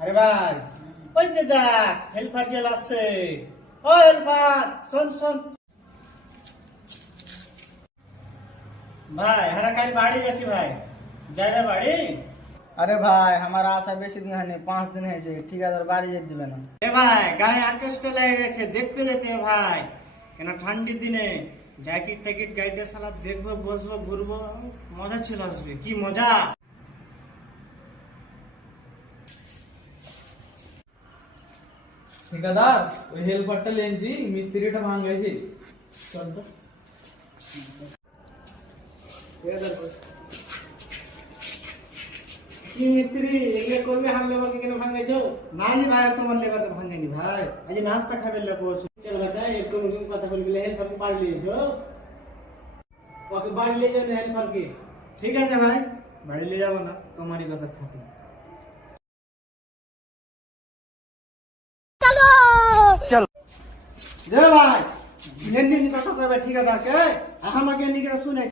আরে ভাই, ওই যে দেখ হেল্পার জেল আসছে। ও হেল্পার, শোন শোন ভাই, হারা কাল বাড়ি যাচ্ছি ভাই, যাই না বাড়ি। अरे भाई हमारा आशा बेसी दिन है नहीं 5 दिन है जे ঠিকাদার বাড়ি যেতে দিবে না। এ ভাই, গায়ে আকাশটা লেগে গেছে, দেখতে যেতে হবে ভাই। কেন ঠান্ডির দিনে জ্যাকেট ট্যাকেট গাইডে সালা দেখবো, বসবো, ঘুরবো, মজা চলে আসবে, কি মজা। ঠিকাদার ওই হেল্পারটা লেনছি, মিস্ত্রিটা ভাঙাইছি। চল তো। কি মিস্ত্রি এগুলো করবে? হাম লেবারকে কেন ভাঙাইছো? না জি ভাই, তোমার লেবারকে ভাঙাইনি ভাই, আজ নাস্তা খাবে লোক। চল বেটা, একটু নতুন কথা বলবি, হেল্পারকে বাড়ি লিয়েছো। ওকে বাড়ি লিয়ে যাবে হেল্পারকে। ঠিক আছে ভাই, বাড়ি নিয়ে যাবো না, তোমারই কথা থাকে। চলো রে ভাই, লেনদেন কথা কইবে ঠিকাদারকে, আমাকে নিকে শুনে।